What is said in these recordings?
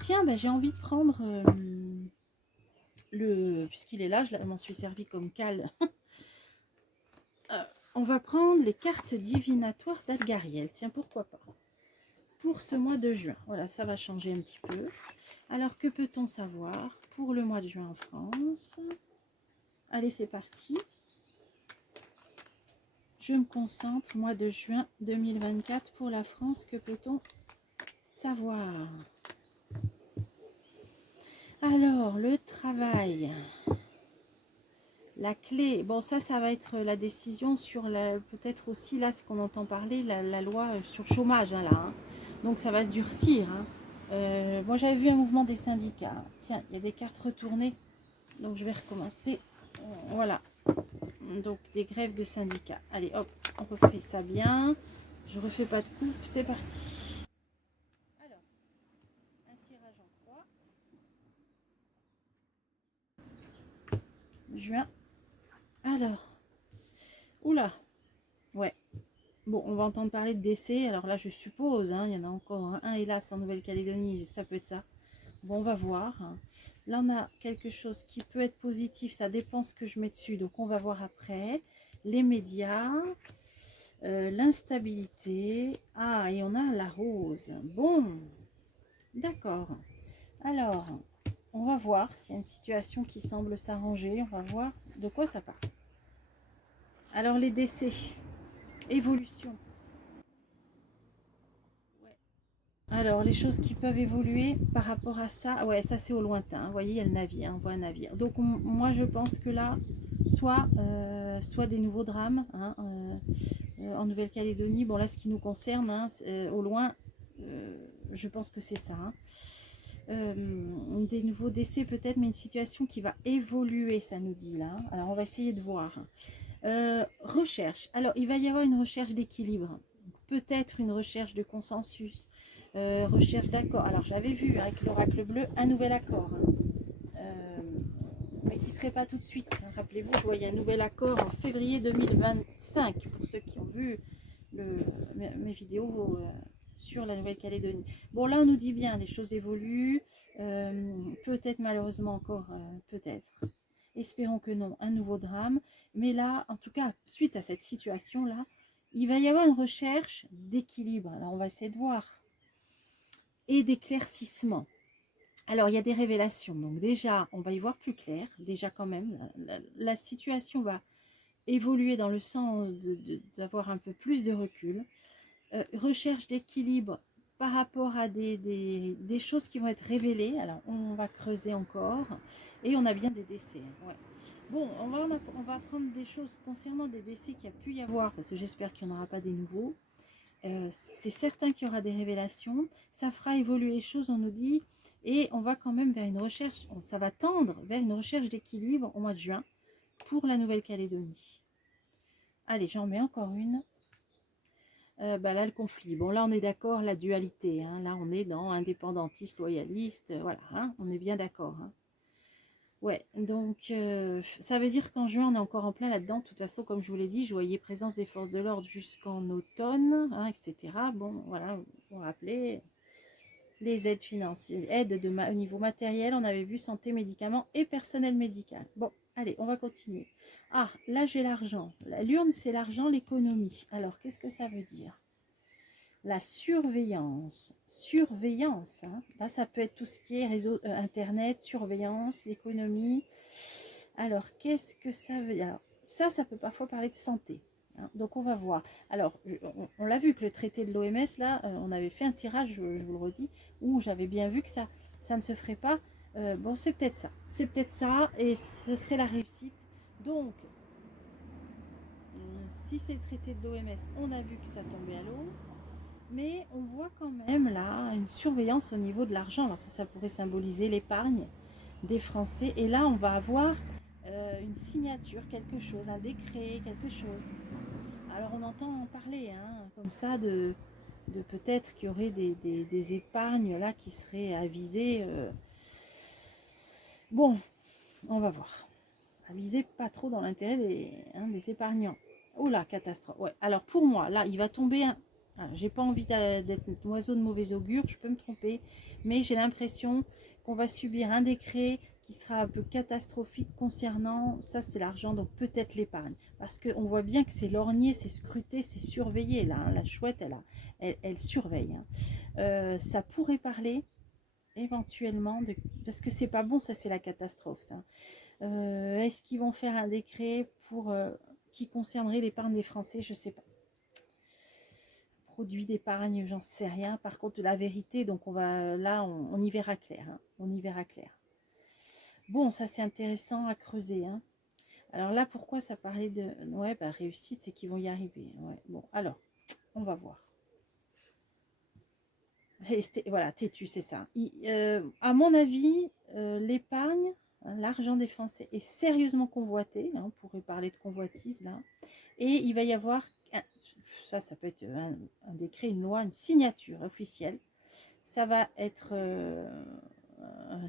Tiens, ben, j'ai envie de prendre puisqu'il est là, je m'en suis servi comme cale. On va prendre les cartes divinatoires d'Algariel. Tiens, pourquoi pas. Pour ce mois de juin. Voilà, ça va changer un petit peu. Alors, que peut-on savoir pour le mois de juin en France? Allez, c'est parti. Je me concentre, mois de juin 2024 pour la France. Que peut-on savoir? Alors, le travail. La clé, bon ça va être la décision sur peut-être aussi là ce qu'on entend parler, la loi sur le chômage hein, là. Hein. Donc ça va se durcir. Hein. Moi j'avais vu un mouvement des syndicats. Tiens, il y a des cartes retournées. Donc je vais recommencer. Voilà. Donc des grèves de syndicats. Allez hop, on refait ça bien. Je refais pas de coupe, c'est parti. Alors, un tirage en croix. Juin. Alors. Oula. Ouais. Bon, on va entendre parler de décès. Alors là, je suppose, hein, il y en a encore un, hélas, en Nouvelle-Calédonie. Ça peut être ça. Bon, on va voir. Là, on a quelque chose qui peut être positif. Ça dépend ce que je mets dessus. Donc, on va voir après. Les médias. L'instabilité. Ah, et on a la rose. Bon, d'accord. Alors, on va voir s'il y a une situation qui semble s'arranger. On va voir de quoi ça parle. Alors, les décès. Évolution. Alors, les choses qui peuvent évoluer par rapport à ça, ouais, ça c'est au lointain. Vous voyez, il y a le navire, on voit un navire. Donc, moi je pense que là, soit des nouveaux drames hein, en Nouvelle-Calédonie. Bon, là, ce qui nous concerne, hein, au loin, je pense que c'est ça. Hein. Des nouveaux décès peut-être, mais une situation qui va évoluer, ça nous dit là. Alors, on va essayer de voir. Recherche. Alors, il va y avoir une recherche d'équilibre. Peut-être une recherche de consensus. Recherche d'accord. Alors, j'avais vu avec l'oracle bleu un nouvel accord. Hein. Mais qui ne serait pas tout de suite. Hein. Rappelez-vous, je voyais un nouvel accord en février 2025. Pour ceux qui ont vu mes vidéos sur la Nouvelle-Calédonie. Bon, là, on nous dit bien, les choses évoluent. Peut-être malheureusement encore, peut-être. Espérons que non, un nouveau drame. Mais là, en tout cas, suite à cette situation-là, il va y avoir une recherche d'équilibre. Alors, on va essayer de voir. Et d'éclaircissement. Alors, il y a des révélations. Donc, déjà, on va y voir plus clair. Déjà, quand même, la situation va évoluer dans le sens d'avoir un peu plus de recul. Recherche d'équilibre par rapport à des choses qui vont être révélées. Alors, on va creuser encore. Et on a bien des décès. Ouais. Bon, on va prendre des choses concernant des décès qu'il y a pu y avoir, parce que j'espère qu'il n'y en aura pas des nouveaux. C'est certain qu'il y aura des révélations. Ça fera évoluer les choses, on nous dit. Et on va quand même vers une recherche, ça va tendre vers une recherche d'équilibre au mois de juin pour la Nouvelle-Calédonie. Allez, j'en mets encore une. Là, le conflit. Bon, là, on est d'accord, la dualité. Hein. Là, on est dans indépendantiste, loyaliste. Voilà, hein, on est bien d'accord. Hein. Ouais, donc ça veut dire qu'en juin, on est encore en plein là-dedans. De toute façon, comme je vous l'ai dit, je voyais présence des forces de l'ordre jusqu'en automne, hein, etc. Bon, voilà, vous rappelez, les aides financières, aides au niveau matériel, on avait vu santé, médicaments et personnel médical. Bon, allez, on va continuer. Ah, là, j'ai l'argent. L'urne, c'est l'argent, l'économie. Alors, qu'est-ce que ça veut dire? La surveillance. Surveillance, hein. Là, ça peut être tout ce qui est réseau Internet, surveillance, l'économie. Alors, qu'est-ce que ça veut dire? Alors, ça peut parfois parler de santé. Hein. Donc, on va voir. Alors, on l'a vu que le traité de l'OMS, là, on avait fait un tirage, je vous le redis, où j'avais bien vu que ça ne se ferait pas. Bon, c'est peut-être ça. C'est peut-être ça, et ce serait la réussite. Donc, si c'est le traité de l'OMS, on a vu que ça tombait à l'eau. Mais on voit quand même là une surveillance au niveau de l'argent. Alors ça pourrait symboliser l'épargne des Français. Et là, on va avoir une signature, quelque chose, un décret, quelque chose. Alors on entend en parler, hein, comme ça, de peut-être qu'il y aurait des épargnes là qui seraient avisées. Bon, on va voir. Avisées pas trop dans l'intérêt des épargnants. Oh là, catastrophe. Ouais. Alors pour moi, là, il va tomber J'ai pas envie d'être un oiseau de mauvais augure, je peux me tromper, mais j'ai l'impression qu'on va subir un décret qui sera un peu catastrophique concernant, ça c'est l'argent, donc peut-être l'épargne. Parce qu'on voit bien que c'est lorgné, c'est scruté, c'est surveillé là. Hein. La chouette, elle surveille. Hein. Ça pourrait parler éventuellement, parce que c'est pas bon, ça c'est la catastrophe. Ça. Est-ce qu'ils vont faire un décret pour qui concernerait l'épargne des Français? Je sais pas. Produit d'épargne, j'en sais rien. Par contre, la vérité, donc on va là, on y verra clair. Hein. On y verra clair. Bon, ça c'est intéressant à creuser. Hein. Alors là, pourquoi ça parlait de ouais, bah, réussite, c'est qu'ils vont y arriver. Ouais. Bon, alors, on va voir. Restez, voilà, têtu, c'est ça. À mon avis, l'épargne, hein, l'argent des Français est sérieusement convoité. Hein, on pourrait parler de convoitise là. Et il va y avoir, ça peut être un décret, une loi, une signature officielle. Ça va être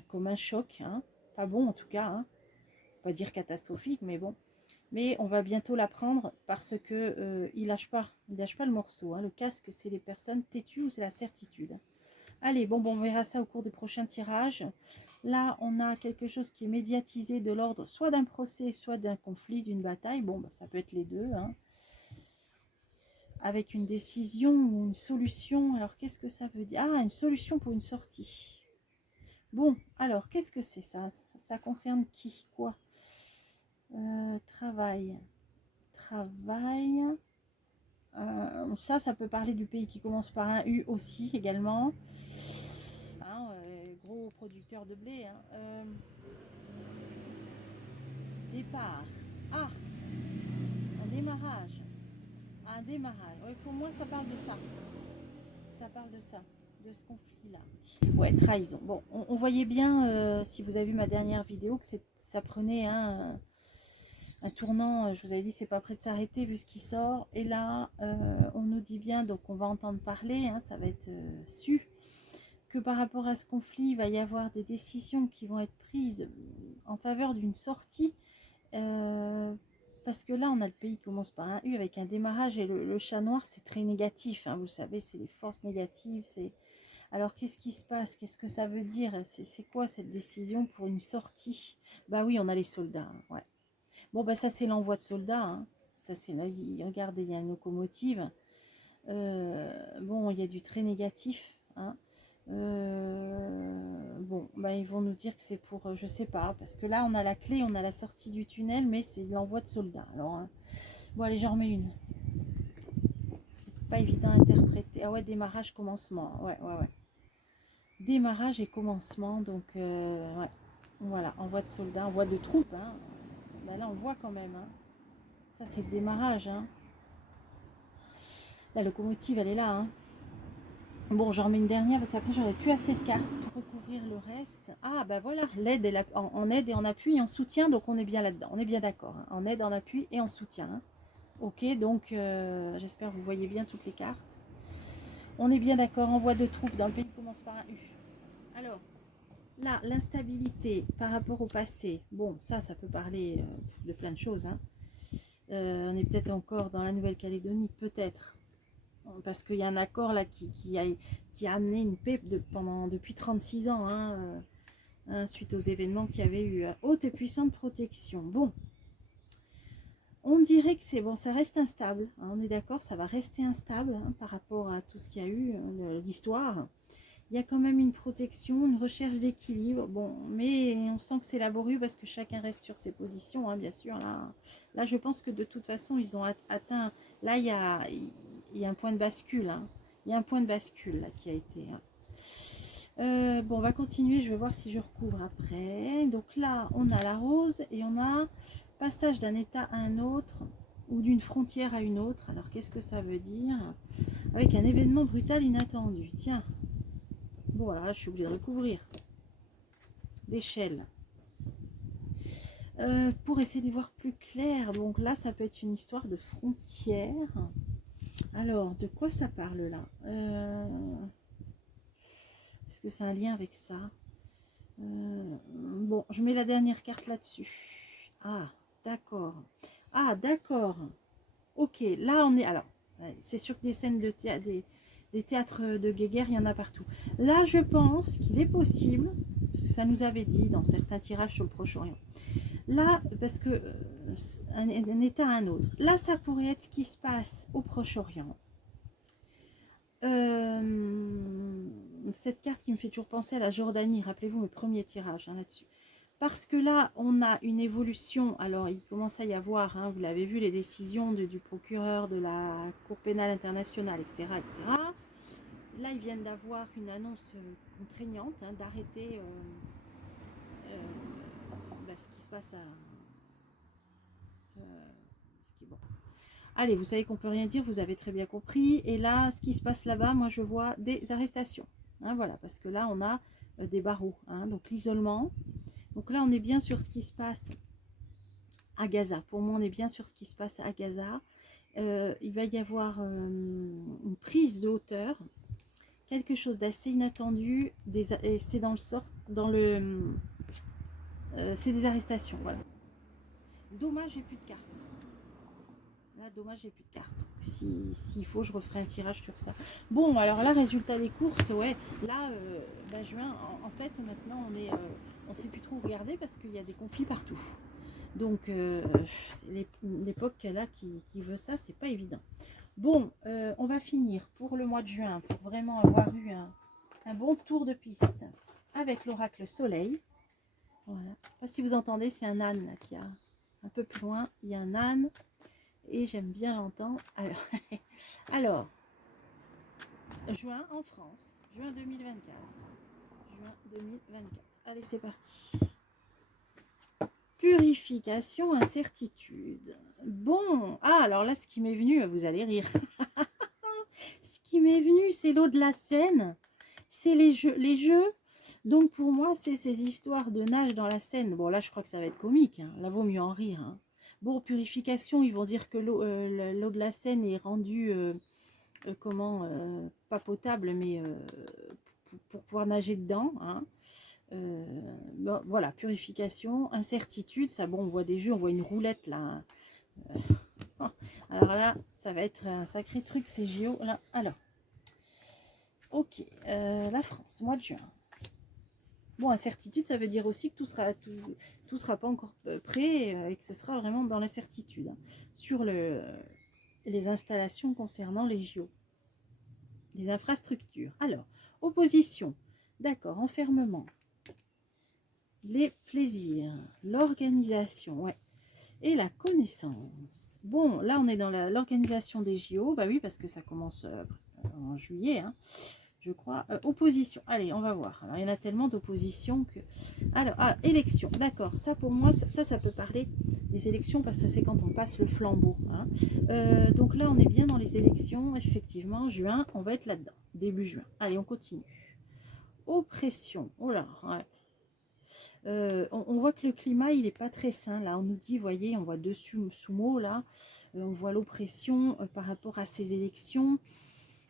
comme un choc, hein. Pas bon en tout cas, hein. Pas dire catastrophique, mais bon. Mais on va bientôt l'apprendre parce que il lâche pas le morceau. Hein. Le casque, c'est les personnes têtues ou c'est la certitude. Allez, bon, on verra ça au cours des prochains tirages. Là, on a quelque chose qui est médiatisé de l'ordre soit d'un procès, soit d'un conflit, d'une bataille. Bon, bah, ça peut être les deux. Hein. Avec une décision ou une solution. Alors, qu'est-ce que ça veut dire? Ah, une solution pour une sortie. Bon, alors, qu'est-ce que c'est ça? Ça concerne qui? Quoi? Travail. Travail. Ça peut parler du pays qui commence par un U aussi, également. Hein, gros producteur de blé. Hein. Départ. Ah, un démarrage. Un démarrage. Oui, pour moi, ça parle de ça. Ça parle de ça, de ce conflit-là. Ouais, trahison. Bon, on voyait bien, si vous avez vu ma dernière vidéo, que ça prenait un tournant. Je vous avais dit, c'est pas prêt de s'arrêter vu ce qui sort. Et là, on nous dit bien, donc on va entendre parler, hein, ça va être su, que par rapport à ce conflit, il va y avoir des décisions qui vont être prises en faveur d'une sortie. Parce que là, on a le pays qui commence par un U avec un démarrage et le chat noir, c'est très négatif. Hein, vous savez, c'est des forces négatives. Alors, qu'est-ce qui se passe? Qu'est-ce que ça veut dire? C'est quoi cette décision pour une sortie? Bah oui, on a les soldats. Hein, ouais. Bon, bah ça, c'est l'envoi de soldats. Hein. Ça, c'est là. Regardez, il y a une locomotive. Bon, il y a du très négatif. Hein. Bon, bah, ils vont nous dire que c'est pour, je sais pas, parce que là on a la clé, on a la sortie du tunnel, mais c'est l'envoi de soldats. Alors, hein, bon, allez, j'en remets une. C'est pas évident à interpréter. Ah ouais, démarrage, commencement. Ouais, ouais, ouais. Démarrage et commencement, donc, ouais. Voilà, envoi de soldats, envoi de troupes. Hein. Bah, là, on voit quand même. Hein. Ça, c'est le démarrage. Hein. La locomotive, elle est là. Hein. Bon, j'en remets une dernière parce qu'après j'aurais plus assez de cartes pour recouvrir le reste. Ah, ben voilà, l'aide et en aide et en appui et en soutien, donc on est bien là-dedans, on est bien d'accord. Hein. En aide, en appui et en soutien. Hein. Ok, donc j'espère que vous voyez bien toutes les cartes. On est bien d'accord, envoi de troupes dans le pays commence par un U. Alors, là, l'instabilité par rapport au passé. Bon, ça peut parler de plein de choses. Hein. On est peut-être encore dans la Nouvelle-Calédonie, peut-être. Parce qu'il y a un accord là qui a amené une paix depuis 36 ans, hein, suite aux événements qu'il y avait eu. Haute et puissante protection. Bon, on dirait que c'est bon, ça reste instable. Hein, on est d'accord, ça va rester instable hein, par rapport à tout ce qu'il y a eu, l'histoire. Il y a quand même une protection, une recherche d'équilibre. Bon, mais on sent que c'est laborieux parce que chacun reste sur ses positions, hein, bien sûr. Là, je pense que de toute façon, ils ont atteint. Là, il y a un point de bascule. Hein. Il y a un point de bascule là, qui a été. Hein. Bon, on va continuer. Je vais voir si je recouvre après. Donc là, on a la rose et on a passage d'un état à un autre ou d'une frontière à une autre. Alors, qu'est-ce que ça veut dire? Avec un événement brutal inattendu. Tiens. Bon, alors là, je suis obligée de recouvrir l'échelle. Pour essayer d'y voir plus clair, donc là, ça peut être une histoire de frontière. Alors, de quoi ça parle là? Est-ce que c'est un lien avec ça? Bon, je mets la dernière carte là-dessus. Ah, d'accord. Ah, d'accord. Ok, là, on est... Alors, C'est sûr que des scènes de théâtre, des théâtres de guéguerre, il y en a partout. Là, je pense qu'il est possible, parce que ça nous avait dit dans certains tirages sur le Proche-Orient. Là, parce que un état à un autre. Là, ça pourrait être ce qui se passe au Proche-Orient. Cette carte qui me fait toujours penser à la Jordanie, rappelez-vous mes premiers tirages là-dessus. Parce que là, on a une évolution. Alors, il commence à y avoir, vous l'avez vu, les décisions du procureur de la Cour pénale internationale, etc., etc. Là, ils viennent d'avoir une annonce contraignante d'arrêter ce qui se passe à... bon. Allez, vous savez qu'on peut rien dire, vous avez très bien compris. Et là, ce qui se passe là-bas, moi, je vois des arrestations. Voilà, parce que là, on a des barreaux. Donc, l'isolement. Donc là, on est bien sur ce qui se passe à Gaza. Pour moi, on est bien sur ce qui se passe à Gaza. Il va y avoir une prise de hauteur. Quelque chose d'assez inattendu. C'est c'est des arrestations, voilà. Dommage, j'ai plus de cartes. Là, dommage, j'ai plus de cartes. S'il faut, je referai un tirage sur ça. Bon, alors là, résultat des courses, ouais. Là, juin, en fait, maintenant, on sait plus trop regarder parce qu'il y a des conflits partout. Donc, l'époque là qui veut ça, c'est pas évident. Bon, on va finir pour le mois de juin, pour vraiment avoir eu un bon tour de piste avec l'oracle soleil. Voilà. Je ne sais pas si vous entendez, c'est un âne là, qui a un peu plus loin. Il y a un âne et j'aime bien l'entendre. Alors, juin en France, juin 2024. Juin 2024. Allez, c'est parti. Purification, incertitude. Bon, alors là, ce qui m'est venu, vous allez rire. Ce qui m'est venu, c'est l'eau de la Seine. C'est les jeux. Donc pour moi, c'est ces histoires de nage dans la Seine. Bon, là, je crois que ça va être comique. Là, vaut mieux en rire. Bon, purification, ils vont dire que l'eau de la Seine est rendue, pas potable, mais pour pouvoir nager dedans. Bon, voilà, purification, incertitude. Ça, bon, on voit des jeux, on voit une roulette là. Alors là, ça va être un sacré truc, ces JO là. Alors, ok, la France, mois de juin. Bon, incertitude, ça veut dire aussi que tout sera pas encore prêt et que ce sera vraiment dans l'incertitude sur les installations concernant les JO, les infrastructures. Alors, opposition, d'accord, enfermement, les plaisirs, l'organisation, ouais, et la connaissance. Bon, là, on est dans l'organisation des JO, bah oui, parce que ça commence en juillet, je crois. Opposition, allez, on va voir. Alors, il y en a tellement d'oppositions que... Alors, élection, d'accord. Ça, pour moi, ça peut parler des élections parce que c'est quand on passe le flambeau. Donc là, on est bien dans les élections. Effectivement, juin, on va être là-dedans. Début juin. Allez, on continue. Oppression. Oh là, ouais. On voit que le climat, il n'est pas très sain. Là, on nous dit, voyez, on voit deux sous-mots, là. On voit l'oppression par rapport à ces élections.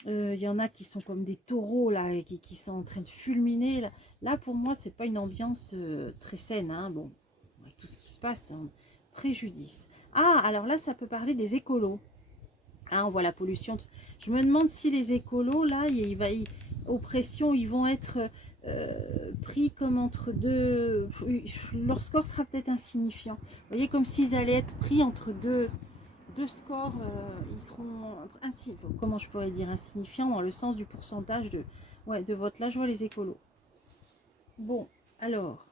Il y en a qui sont comme des taureaux là et qui sont en train de fulminer là pour moi c'est pas une ambiance très saine bon, avec tout ce qui se passe, préjudice. Alors là ça peut parler des écolos, on voit la pollution. Je me demande si les écolos là oppression, ils vont être pris comme entre deux, leur score sera peut-être insignifiant, vous voyez, comme s'ils allaient être pris entre deux scores, ils seront comment je pourrais dire, insignifiants dans le sens du pourcentage de vote. Là je vois les écolos. Bon, alors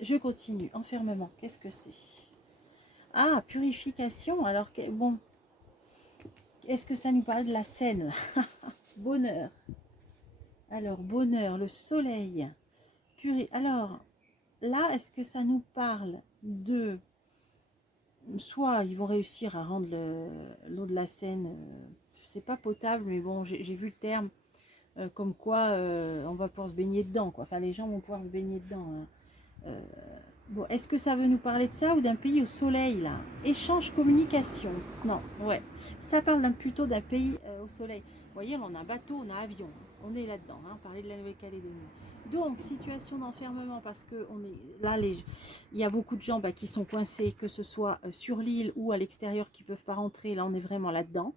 je continue. Enfermement, qu'est-ce que c'est? Purification. Alors bon, est-ce que ça nous parle de la Seine? Bonheur. Alors bonheur, le soleil. Alors là, est-ce que ça nous parle de... Soit ils vont réussir à rendre l'eau de la Seine, c'est pas potable, mais bon, j'ai vu le terme, comme quoi on va pouvoir se baigner dedans, quoi. Enfin, les gens vont pouvoir se baigner dedans. Bon, est-ce que ça veut nous parler de ça ou d'un pays au soleil, là? Échange, communication. Non, ouais. Ça parle plutôt d'un pays au soleil. Vous voyez, on a bateau, on a avion. On est là-dedans, hein, parler de la Nouvelle-Calédonie. Donc, situation d'enfermement, parce que on est là, il y a beaucoup de gens qui sont coincés, que ce soit sur l'île ou à l'extérieur, qui ne peuvent pas rentrer. Là, on est vraiment là-dedans,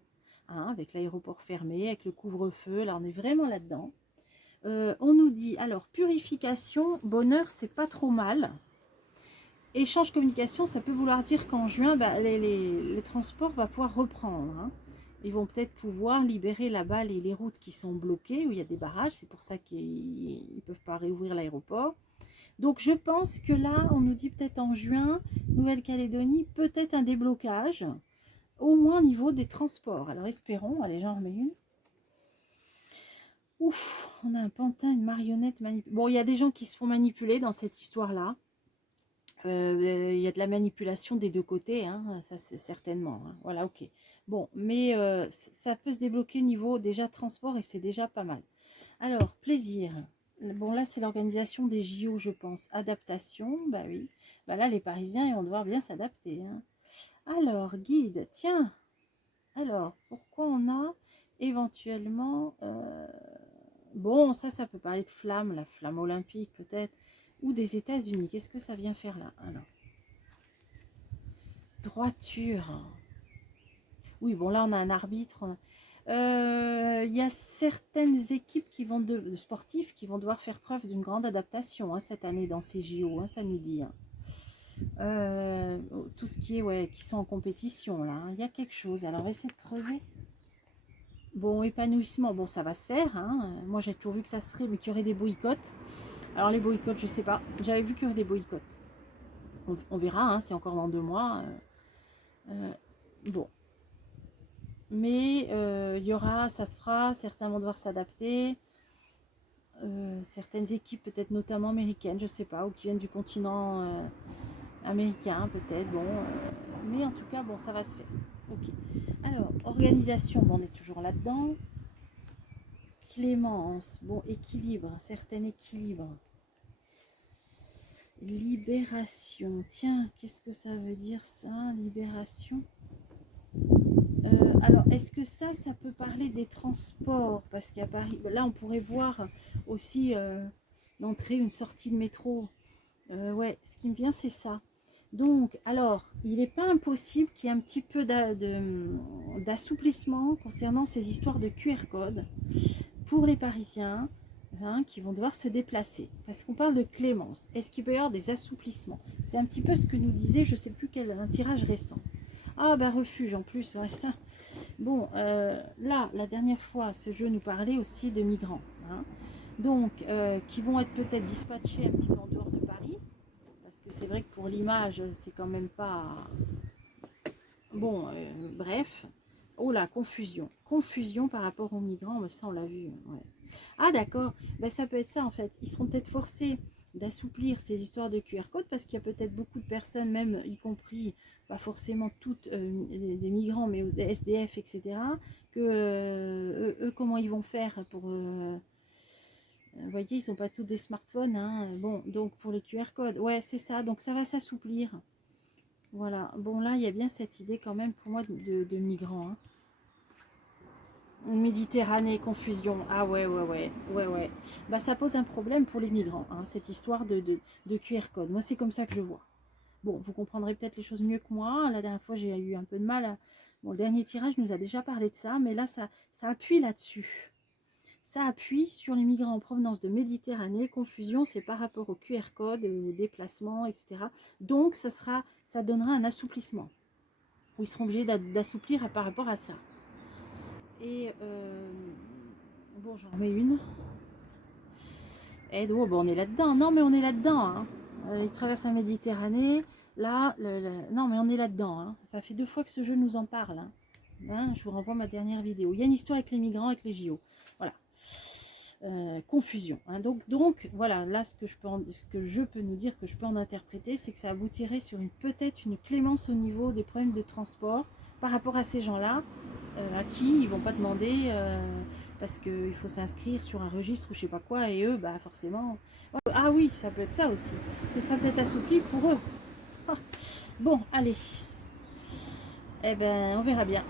hein, avec l'aéroport fermé, avec le couvre-feu. Là, on est vraiment là-dedans. On nous dit, alors, purification, bonheur, c'est pas trop mal. Échange communication, ça peut vouloir dire qu'en juin, les transports vont pouvoir reprendre. Hein. Ils vont peut-être pouvoir libérer là-bas les routes qui sont bloquées, où il y a des barrages. C'est pour ça qu'ils ne peuvent pas réouvrir l'aéroport. Donc je pense que là, on nous dit peut-être en juin, Nouvelle-Calédonie, peut-être un déblocage, au moins au niveau des transports. Alors espérons, allez, j'en remets une. Ouf, on a un pantin, une marionnette manipulée. Bon, il y a des gens qui se font manipuler dans cette histoire-là. Il y a de la manipulation des deux côtés, hein, ça c'est certainement. Hein. Voilà, ok. Bon, mais ça peut se débloquer niveau déjà transport et c'est déjà pas mal. Alors, plaisir. Bon, là, c'est l'organisation des JO, je pense. Adaptation, bah oui. Bah là, les Parisiens, ils vont devoir bien s'adapter. Hein. Alors, guide, tiens. Alors, pourquoi on a éventuellement... bon, ça peut parler de flamme, la flamme olympique peut-être, ou des États-Unis. Qu'est-ce que ça vient faire là? Alors, droiture. Oui, bon, là, on a un arbitre. Il y a certaines équipes qui vont de sportifs qui vont devoir faire preuve d'une grande adaptation hein, cette année dans ces JO, hein, ça nous dit. Hein. Tout ce qui est, qui sont en compétition, là. Hein. Il y a quelque chose. Alors, on va essayer de creuser. Bon, épanouissement, bon, ça va se faire. Hein. Moi, j'ai toujours vu que ça se ferait, mais qu'il y aurait des boycotts. Alors, les boycotts, je sais pas. J'avais vu qu'il y aurait des boycotts. On verra, hein, c'est encore dans 2 mois. Bon. Mais il y aura, ça se fera, certains vont devoir s'adapter. Certaines équipes, peut-être notamment américaines, je sais pas, ou qui viennent du continent américain, peut-être. Bon, mais en tout cas, bon, ça va se faire. Ok. Alors, organisation, bon, on est toujours là-dedans. Clémence, bon, équilibre, certain équilibre. Libération, tiens, qu'est-ce que ça veut dire ça, libération? Alors, est-ce que ça peut parler des transports? Parce qu'à Paris, là, on pourrait voir aussi l'entrée, une sortie de métro. Ouais, ce qui me vient, c'est ça. Donc, alors, il n'est pas impossible qu'il y ait un petit peu d'assouplissement concernant ces histoires de QR code pour les Parisiens hein, qui vont devoir se déplacer. Parce qu'on parle de clémence. Est-ce qu'il peut y avoir des assouplissements? C'est un petit peu ce que nous disait, je ne sais plus quel, un tirage récent. Ah, bah refuge en plus. Ouais. Bon, là, la dernière fois, ce jeu nous parlait aussi de migrants. Hein. Donc, qui vont être peut-être dispatchés un petit peu en dehors de Paris. Parce que c'est vrai que pour l'image, c'est quand même pas... Bon, bref. Oh là, confusion. Confusion par rapport aux migrants, mais ça, on l'a vu. Ouais. Ah, d'accord. Ben, ça peut être ça, en fait. Ils seront peut-être forcés d'assouplir ces histoires de QR code parce qu'il y a peut-être beaucoup de personnes, même y compris, pas forcément toutes des migrants, mais des SDF, etc., que eux, comment ils vont faire pour... vous voyez, ils sont pas tous des smartphones. Hein. Bon, donc pour les QR codes, ouais, c'est ça. Donc ça va s'assouplir. Voilà. Bon, là, il y a bien cette idée quand même pour moi de migrants. Hein. Méditerranée, confusion. Ah ouais. Bah, ça pose un problème pour les migrants, hein, cette histoire de QR code. Moi, c'est comme ça que je vois. Bon, vous comprendrez peut-être les choses mieux que moi. La dernière fois, j'ai eu un peu de mal. Bon, le dernier tirage nous a déjà parlé de ça, mais là, ça appuie là-dessus. Ça appuie sur les migrants en provenance de Méditerranée. Confusion, c'est par rapport au QR code, aux déplacements, etc. Donc, ça donnera un assouplissement. Où ils seront obligés d'assouplir par rapport à ça. Et bon, j'en remets une. Et donc, bon, on est là-dedans. Non, mais on est là-dedans. Hein. Ils traversent la Méditerranée. Là, non, mais on est là-dedans. Hein. Ça fait 2 fois que ce jeu nous en parle. Hein. Hein, je vous renvoie ma dernière vidéo. Il y a une histoire avec les migrants, avec les JO. Voilà. Confusion. Hein. Donc, voilà, là, ce que je peux nous dire, que je peux en interpréter, c'est que ça aboutirait sur peut-être une clémence au niveau des problèmes de transport par rapport à ces gens-là, à qui ils vont pas demander parce qu'il faut s'inscrire sur un registre ou je sais pas quoi, et eux, bah forcément... Ah oui, ça peut être ça aussi. Ce sera peut-être assoupli pour eux. Ah. Bon, allez. Eh ben, on verra bien.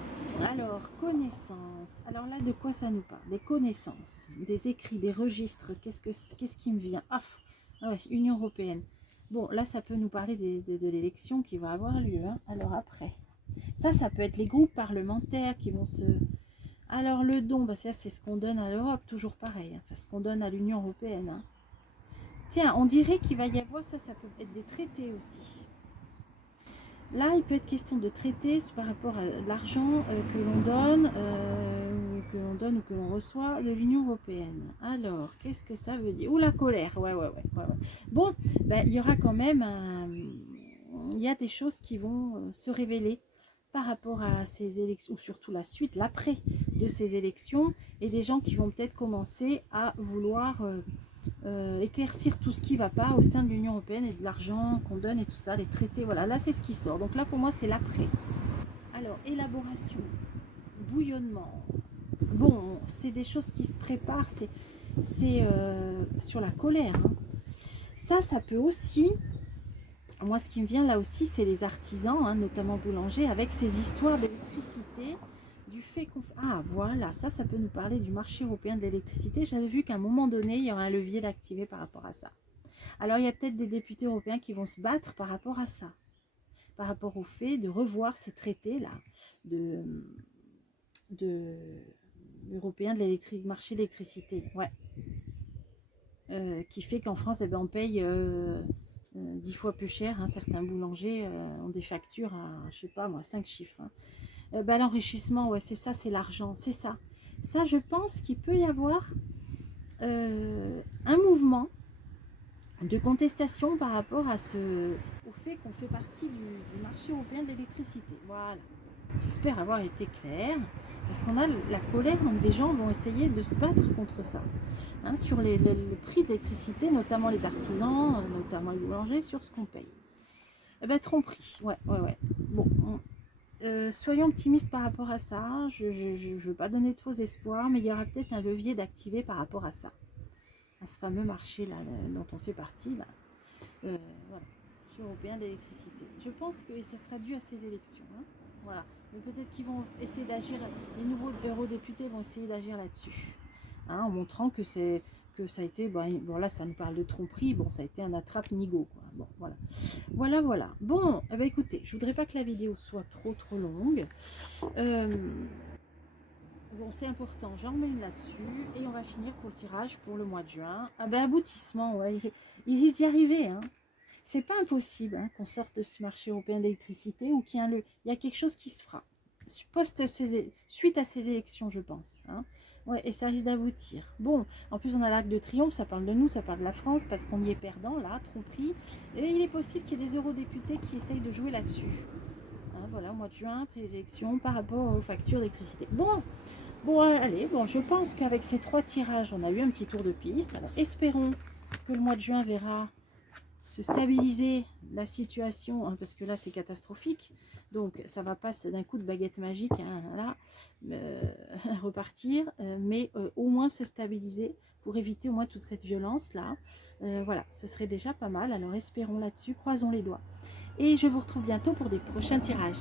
Alors, connaissances. Alors là, de quoi ça nous parle? Des connaissances, des écrits, des registres. Qu'est-ce qui me vient? Ouais, Union européenne. Bon, là, ça peut nous parler de l'élection qui va avoir lieu. Hein. Alors après, ça peut être les groupes parlementaires qui vont se... Alors le don, bah, ça c'est ce qu'on donne à l'Europe, toujours pareil. Hein, ce qu'on donne à l'Union européenne. Hein. Tiens, on dirait qu'il va y avoir, ça peut être des traités aussi. Là, il peut être question de traiter par rapport à l'argent que l'on donne ou que l'on reçoit de l'Union européenne. Alors, qu'est-ce que ça veut dire? Ou la colère, ouais. Bon, ben, il y aura quand même il y a des choses qui vont se révéler par rapport à ces élections, ou surtout la suite, l'après de ces élections, et des gens qui vont peut-être commencer à vouloir éclaircir tout ce qui ne va pas au sein de l'Union européenne et de l'argent qu'on donne et tout ça, les traités, voilà, là c'est ce qui sort. Donc là pour moi c'est l'après. Alors, élaboration, bouillonnement, bon, c'est des choses qui se préparent, c'est sur la colère. Hein. Ça peut aussi, moi ce qui me vient là aussi, c'est les artisans, hein, notamment boulangers, avec ces histoires d'électricité, du fait qu'on... Ah voilà, ça peut nous parler du marché européen de l'électricité. J'avais vu qu'à un moment donné, il y aurait un levier d'activer par rapport à ça. Alors il y a peut-être des députés européens qui vont se battre par rapport à ça, par rapport au fait de revoir ces traités-là, de européen de marché de l'électricité, ouais. Qui fait qu'en France, eh ben, on paye 10 fois plus cher. Hein, certains boulangers ont des factures à, je sais pas moi, 5 chiffres. Hein. Ben, l'enrichissement, ouais, c'est ça, c'est l'argent, c'est ça. Ça, je pense qu'il peut y avoir un mouvement de contestation par rapport à au fait qu'on fait partie du marché européen de l'électricité. Voilà. J'espère avoir été claire, parce qu'on a la colère, donc des gens vont essayer de se battre contre ça. Hein, sur le prix de l'électricité, notamment les artisans, notamment les boulangers, sur ce qu'on paye. Eh ben, tromperie, ouais. Bon, soyons optimistes par rapport à ça. Je ne veux pas donner de faux espoirs, mais il y aura peut-être un levier d'activer par rapport à ça. À ce fameux marché là, dont on fait partie, là. Voilà, marché européen de l'électricité. Je pense que ça sera dû à ces élections. Hein. Voilà. Mais peut-être qu'ils vont essayer d'agir, les nouveaux eurodéputés vont essayer d'agir là-dessus. Hein, en montrant que ça a été, bon là ça nous parle de tromperie, bon ça a été un attrape-nigo. Bon, voilà. Bon, eh ben, écoutez, je voudrais pas que la vidéo soit trop longue. Bon, c'est important, j'en remets une là-dessus et on va finir pour le tirage pour le mois de juin. Ah ben aboutissement, ouais, il risque d'y arriver. Hein. C'est pas impossible hein, qu'on sorte de ce marché européen d'électricité ou qu'il y a quelque chose qui se fera. Suite à ces élections, je pense. Hein. Ouais, et ça risque d'aboutir. Bon, en plus on a l'Arc de Triomphe, ça parle de nous, ça parle de la France, parce qu'on y est perdant, là, tromperie. Et il est possible qu'il y ait des eurodéputés qui essayent de jouer là-dessus. Hein, voilà, au mois de juin, après les élections, par rapport aux factures d'électricité. Bon, allez, je pense qu'avec ces 3 tirages, on a eu un petit tour de piste. Alors, espérons que le mois de juin verra se stabiliser la situation, hein, parce que là, c'est catastrophique. Donc, ça ne va pas d'un coup de baguette magique, hein, là, repartir, mais au moins se stabiliser pour éviter au moins toute cette violence-là. Voilà, ce serait déjà pas mal. Alors, espérons là-dessus, croisons les doigts. Et je vous retrouve bientôt pour des prochains tirages.